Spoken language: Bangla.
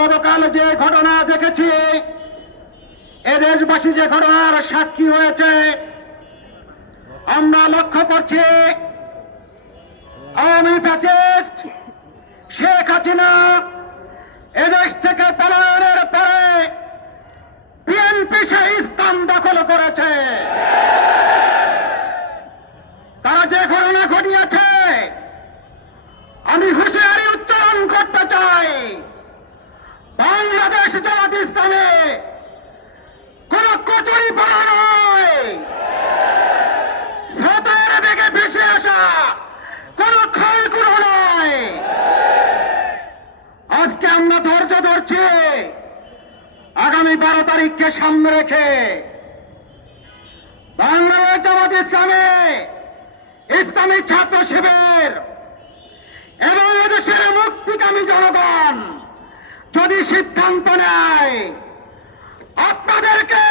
গতকাল যে ঘটনা দেখেছি, এ দেশবাসী যে ঘটনার সাক্ষী হয়েছে, আমরা লক্ষ্য করছি আওয়ামী ফ্যাসিস্ট শেখ হাসিনা এদেশ থেকে পলায়নের পরে বিএনপি সেই স্থান দখল করেছে। তারা যে ঘটনা ঘটিয়েছে, আমি হুঁশিয়ারি উচ্চারণ করতে চাই, বাংলাদেশ জামাত ইসলামে কোন কচুরি পাড়া নয়, স্রোতের বেগে ভেসে আসা কোন খালকুড়ো নয়। আজকে আমরা ধৈর্য ধরছি আগামী 12 তারিখকে সামনে রেখে বাংলাদেশ জামাত ইসলামে ইসলামী ছাত্র শিবির এবং এদেশের মুক্তিকামী জনগণ যদি সিদ্ধান্ত নেয় আপনাদেরকে